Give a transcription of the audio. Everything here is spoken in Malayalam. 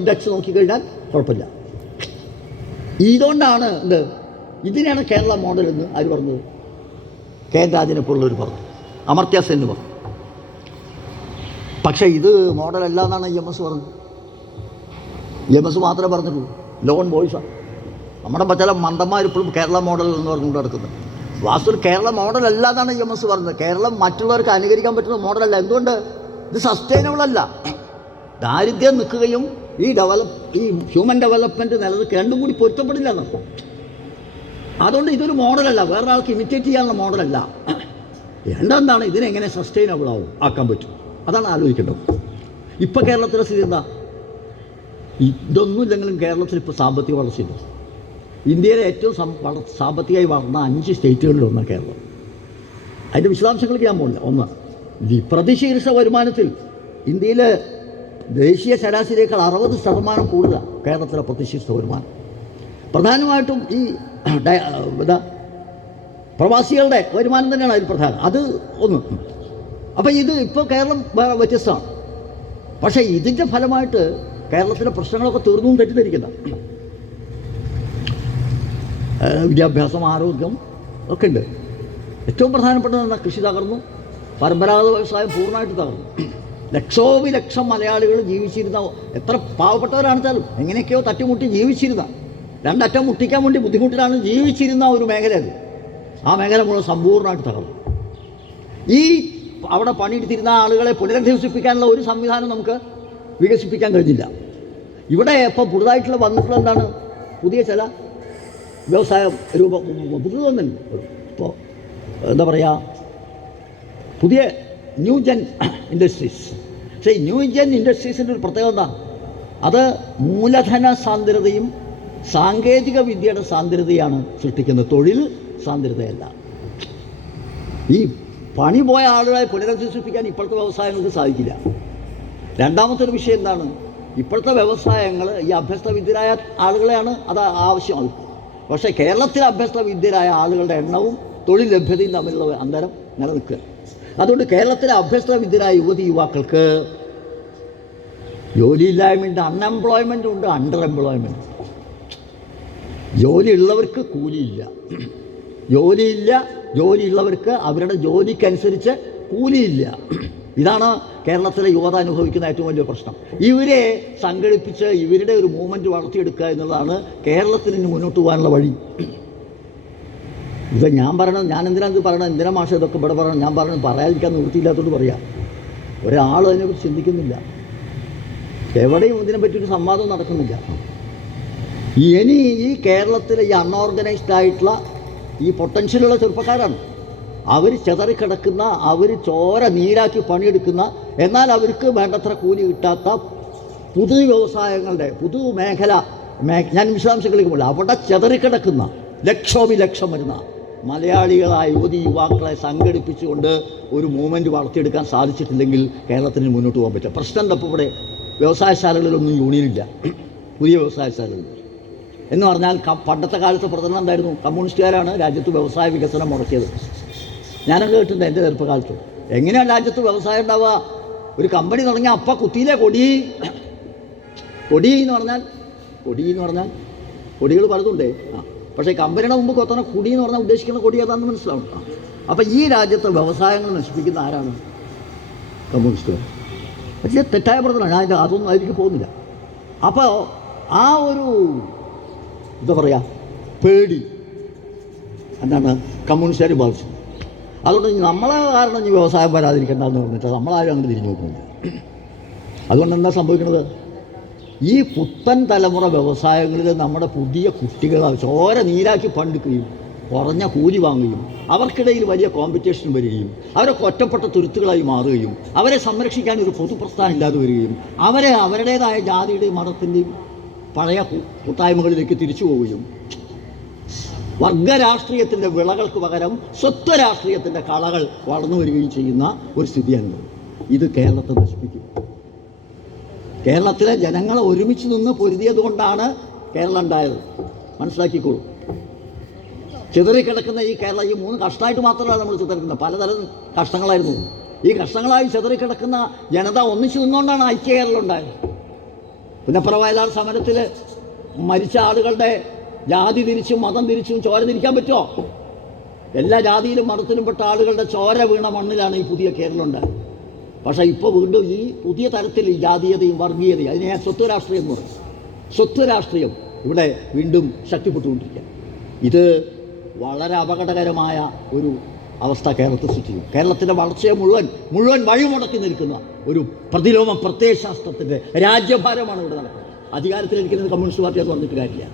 ഇൻഡെക്സ് നോക്കിക്കഴിഞ്ഞാൽ കുഴപ്പമില്ല. ഇതുകൊണ്ടാണ് ഇതിനെയാണ് കേരള മോഡൽ എന്ന് ആര് പറഞ്ഞത്? കെ രാജനെ പോലുള്ളവർ പറഞ്ഞു, അമർത്യ സെൻ പറഞ്ഞു. പക്ഷേ ഇത് മോഡലല്ല എന്നാണ് EMS പറഞ്ഞത്. EMS മാത്രമേ പറഞ്ഞിട്ടുള്ളൂ, ലോൺ ബോയ്സാണ്. നമ്മുടെ ചില മണ്ടന്മാർ ഇപ്പോഴും കേരള മോഡൽ എന്ന് പറഞ്ഞുകൊണ്ട് നടക്കുന്നത്. വാസ്തുവിൽ കേരള മോഡലല്ല എന്നാണ് EMS പറഞ്ഞത്. കേരളം മറ്റുള്ളവർക്ക് അനുകരിക്കാൻ പറ്റുന്ന മോഡലല്ല. എന്തുകൊണ്ട്? ഇത് സസ്റ്റൈനബിൾ അല്ല. ദാരിദ്ര്യം നിൽക്കുകയും ഈ ഹ്യൂമൻ ഡെവലപ്മെൻറ്റ് നിലനിൽക്കുക രണ്ടും കൂടി പൊരുത്തപ്പെടില്ല എന്നർത്ഥം. അതുകൊണ്ട് ഇതൊരു മോഡലല്ല, വേറൊരാൾക്ക് ഇമിറ്റേറ്റ് ചെയ്യാനുള്ള മോഡലല്ല. എന്താണ് ഇതിനെങ്ങനെ സസ്റ്റൈനബിൾ ആക്കാൻ പറ്റും? അതാണ് ആലോചിക്കേണ്ടത്. ഇപ്പം കേരളത്തിലെ സ്ഥിതി എന്താ? ഇതൊന്നും ഇല്ലെങ്കിലും കേരളത്തിൽ ഇപ്പോൾ സാമ്പത്തിക വളർച്ചയില്ല. ഇന്ത്യയിലെ ഏറ്റവും സാമ്പത്തികമായി വളർന്ന 5 സ്റ്റേറ്റുകളിലൊന്നാണ് കേരളം. അതിൻ്റെ വിശദാംശങ്ങൾക്ക് ഞാൻ പോകില്ല. ഒന്ന്, ഈ പ്രതിശീർഷ വരുമാനത്തിൽ ഇന്ത്യയിലെ ദേശീയ ശരാശരിയേക്കാൾ 60% കൂടുതലാണ് കേരളത്തിലെ പ്രതിശീർഷ വരുമാനം. പ്രധാനമായിട്ടും ഈ പ്രവാസികളുടെ വരുമാനം തന്നെയാണ് അതിൽ പ്രധാനം. അത് ഒന്ന്. അപ്പോൾ ഇത് ഇപ്പോൾ കേരളം വ്യത്യസ്തമാണ്. പക്ഷേ ഇതിൻ്റെ ഫലമായിട്ട് കേരളത്തിലെ പ്രശ്നങ്ങളൊക്കെ തീർന്നും തെറ്റിദ്ധരിക്കുന്ന വിദ്യാഭ്യാസം, ആരോഗ്യം ഒക്കെ ഉണ്ട്. ഏറ്റവും പ്രധാനപ്പെട്ടത് കൃഷി തകർന്നു, പരമ്പരാഗത വ്യവസായം പൂർണ്ണമായിട്ട് തകർന്നു. ലക്ഷോപിലക്ഷം മലയാളികൾ ജീവിച്ചിരുന്ന, എത്ര പാവപ്പെട്ടവരാണെച്ചാലും എങ്ങനെയൊക്കെയോ തട്ടിമുട്ടി ജീവിച്ചിരുന്ന, രണ്ടറ്റം മുട്ടിക്കാൻ വേണ്ടി ബുദ്ധിമുട്ടിലാണ് ജീവിച്ചിരുന്ന ഒരു മേഖല അത്. ആ മേഖല മുഴുവൻ സമ്പൂർണ്ണമായിട്ട് തകർന്നു. ഈ അവിടെ പണിയെടുത്തിരുന്ന ആളുകളെ പുനരധിവസിപ്പിക്കാനുള്ള ഒരു സംവിധാനം നമുക്ക് വികസിപ്പിക്കാൻ കഴിഞ്ഞില്ല. ഇവിടെ ഇപ്പോൾ പുതുതായിട്ടുള്ള വന്നിട്ടുള്ള എന്താണ്? പുതിയ ചില വ്യവസായ രൂപം പുതുതൊന്നുണ്ട്. ഇപ്പോൾ എന്താ പറയുക, പുതിയ ന്യൂ ജെൻ ഇൻഡസ്ട്രീസ്. പക്ഷേ ഈ ന്യൂ ജെൻ ഇൻഡസ്ട്രീസിൻ്റെ ഒരു പ്രത്യേകത എന്താ? അത് മൂലധന സാന്ദ്രതയും സാങ്കേതിക വിദ്യയുടെ സാന്ദ്രതയാണ് സൃഷ്ടിക്കുന്നത്, തൊഴിൽ സാന്ദ്രതയല്ല. ഈ പണി പോയ ആളുകളെ പുനരധിവസിപ്പിക്കാൻ ഇപ്പോഴത്തെ വ്യവസായങ്ങൾക്ക് സാധിക്കില്ല. രണ്ടാമത്തെ ഒരു വിഷയം എന്താണ്? ഇപ്പോഴത്തെ വ്യവസായങ്ങൾ ഈ അഭ്യസ്തവിദ്യരായ ആളുകളെയാണ് അത് ആവശ്യമാകും. പക്ഷേ കേരളത്തിലെ അഭ്യസ്തവിദ്യരായ ആളുകളുടെ എണ്ണവും തൊഴിൽ ലഭ്യതയും തമ്മിലുള്ള അന്തരം നിലനിൽക്കുക. അതുകൊണ്ട് കേരളത്തിലെ അഭ്യസ്തവിദ്യരായ യുവാക്കൾക്ക് ജോലിയില്ലായ്മയുണ്ട്, അൺഎംപ്ലോയ്മെൻ്റ് ഉണ്ട്, അണ്ടർ എംപ്ലോയ്മെൻറ്റ്. ജോലിയുള്ളവർക്ക് കൂലിയില്ല, ജോലിയില്ല, ജോലിയുള്ളവർക്ക് അവരുടെ ജോലിക്കനുസരിച്ച് കൂലിയില്ല. ഇതാണ് കേരളത്തിലെ യുവത അനുഭവിക്കുന്ന ഏറ്റവും വലിയ പ്രശ്നം. ഇവരെ സംഘടിപ്പിച്ച് ഇവരുടെ ഒരു മൂവ്മെൻറ്റ് വളർത്തിയെടുക്കുക എന്നുള്ളതാണ് കേരളത്തിന് മുന്നോട്ട് പോകാനുള്ള വഴി. ഇത് ഞാൻ പറയണത്, ഞാൻ എന്തിനാണ് ഇത് പറയണത്, എന്തിനാ മാഷ ഇതൊക്കെ ഇവിടെ പറയണം? ഞാൻ പറയാതിരിക്കാൻ നിവൃത്തിയില്ലാത്തതുകൊണ്ട് പറയാം. ഒരാളും അതിനെക്കുറിച്ച് ചിന്തിക്കുന്നില്ല, എവിടെയും ഇതിനെപ്പറ്റിയൊരു സംവാദവും നടക്കുന്നില്ല. ഇനി ഈ കേരളത്തിലെ ഈ അൺഓർഗനൈസ്ഡ് ആയിട്ടുള്ള ഈ പൊട്ടൻഷ്യലുള്ള ചെറുപ്പക്കാരാണ്. അവർ ചെതറിക്കിടക്കുന്ന, അവർ ചോര നീരാക്കി പണിയെടുക്കുന്ന, എന്നാൽ അവർക്ക് വേണ്ടത്ര കൂലി കിട്ടാത്ത പുതു വ്യവസായങ്ങളുടെ പുതുമേഖല, ഞാൻ വിശദാംശങ്ങളിലേക്ക് പോകില്ല, അവിടെ ചെതറിക്കിടക്കുന്ന ലക്ഷോപിലക്ഷം വരുന്ന മലയാളികളായ യുവാക്കളെ സംഘടിപ്പിച്ചുകൊണ്ട് ഒരു മൂവ്മെൻറ്റ് വളർത്തിയെടുക്കാൻ സാധിച്ചിട്ടില്ലെങ്കിൽ കേരളത്തിന് മുന്നോട്ട് പോകാൻ പറ്റില്ല. പ്രശ്നം എന്താ? ഇപ്പോൾ ഇവിടെ വ്യവസായശാലകളിലൊന്നും യൂണിയനില്ല, പുതിയ വ്യവസായശാലകൾ എന്ന് പറഞ്ഞാൽ പണ്ടത്തെ കാലത്ത് പ്രചരണം എന്തായിരുന്നു? കമ്മ്യൂണിസ്റ്റുകാരാണ് രാജ്യത്ത് വ്യവസായ വികസനം മുടക്കിയത്. ഞാനൊക്കെ കേട്ടിട്ടുണ്ട് എൻ്റെ ചെറുപ്പകാലത്ത്. എങ്ങനെയാണ് രാജ്യത്ത് വ്യവസായം ഉണ്ടാവുക? ഒരു കമ്പനി തുടങ്ങിയാൽ അപ്പം കുത്തിയിലെ കൊടി എന്ന് പറഞ്ഞാൽ കൊടികൾ പലതുണ്ടേ. പക്ഷേ കമ്പനിയുടെ മുമ്പ് കൊത്തണ കുടി എന്ന് പറഞ്ഞാൽ ഉദ്ദേശിക്കുന്ന കൊടി ഏതാണെന്ന് മനസ്സിലാവും. അപ്പം ഈ രാജ്യത്തെ വ്യവസായങ്ങൾ നശിപ്പിക്കുന്ന ആരാണ്? കമ്മ്യൂണിസ്റ്റുകാർ. പക്ഷേ തെറ്റായ പ്രചരണം, അതൊന്നും അതിലേക്ക് പോകുന്നില്ല. അപ്പോൾ ആ ഒരു എന്താ പറയുക, പേടി എന്താണ് കമ്മ്യൂണിസ്റ്റുകാർ ബാധിച്ചു. അതുകൊണ്ട് നമ്മളെ കാരണം ഈ വ്യവസായം വരാതിരിക്കേണ്ടെന്ന് പറഞ്ഞിട്ട് നമ്മളാരും അങ്ങനെ തിരിഞ്ഞു നോക്കുന്നില്ല. അതുകൊണ്ട് എന്താ സംഭവിക്കുന്നത്? ഈ പുത്തൻ തലമുറ വ്യവസായങ്ങളിൽ നമ്മുടെ പുതിയ കുട്ടികൾ ചോര നീരാക്കി പണിയെടുക്കുകയും കുറഞ്ഞ കൂലി വാങ്ങുകയും അവർക്കിടയിൽ വലിയ കോമ്പറ്റീഷൻ വരികയും അവരൊക്കെ ഒറ്റപ്പെട്ട തുരുത്തുകളായി മാറുകയും അവരെ സംരക്ഷിക്കാൻ ഒരു പൊതുപ്രസ്ഥാനം ഇല്ലാതെ വരികയും അവരെ അവരുടേതായ ജാതിയുടെയും മതത്തിൻ്റെയും പഴയ കൂട്ടായ്മകളിലേക്ക് തിരിച്ചു പോവുകയും വർഗരാഷ്ട്രീയത്തിൻ്റെ വിളകൾക്ക് പകരം സ്വത്വരാഷ്ട്രീയത്തിൻ്റെ കളകൾ വളർന്നു വരികയും ചെയ്യുന്ന ഒരു സ്ഥിതിയാണ്. ഇത് കേരളത്തെ നശിപ്പിക്കും. കേരളത്തിലെ ജനങ്ങളെ ഒരുമിച്ച് നിന്ന് പൊരുതിയത് കൊണ്ടാണ് കേരളം ഉണ്ടായത്. മനസ്സിലാക്കിക്കോളൂ. ചിതറിക്കിടക്കുന്ന ഈ കേരളം ഈ 3 കഷ്ടമായിട്ട് മാത്രമല്ല നമ്മൾ ചിതറിക്കുന്നത്, പലതരം കഷ്ടങ്ങളായിരുന്നു. ഈ കഷ്ടങ്ങളായി ചിതറിക്കിടക്കുന്ന ജനത ഒന്നിച്ചു നിന്നുകൊണ്ടാണ് ഐക്യ കേരളം ഉണ്ടായത്. പുന്നപ്ര സമരത്തിൽ മരിച്ച ആളുകളുടെ ജാതി തിരിച്ചും മതം തിരിച്ചും ചോര തിരിക്കാൻ പറ്റുമോ? എല്ലാ ജാതിയിലും മതത്തിലും പെട്ട ആളുകളുടെ ചോര വീണ മണ്ണിലാണ് ഈ പുതിയ കേരളം ഉണ്ടായത്. പക്ഷേ ഇപ്പോൾ വീണ്ടും ഈ പുതിയ തരത്തിൽ ഈ ജാതീയതയും വർഗീയതയും, അതിനെ ഞാൻ സ്വത്വ രാഷ്ട്രീയം എന്ന് പറയും, സ്വത്വ രാഷ്ട്രീയം ഇവിടെ വീണ്ടും ശക്തിപ്പെട്ടുകൊണ്ടിരിക്കുക. ഇത് വളരെ അപകടകരമായ ഒരു അവസ്ഥ കേരളത്തിൽ സൃഷ്ടിക്കും. കേരളത്തിൻ്റെ വളർച്ചയെ മുഴുവൻ വഴിമുടക്കി നിൽക്കുന്ന ഒരു പ്രതിലോമ പ്രത്യയശാസ്ത്രത്തിൻ്റെ രാജ്യഭാരമാണ് ഇവിടെ നടക്കുന്നത്. അധികാരത്തിലിരിക്കുന്നത് കമ്മ്യൂണിസ്റ്റ് പാർട്ടിയെന്ന് പറഞ്ഞിട്ട് കാര്യമില്ല.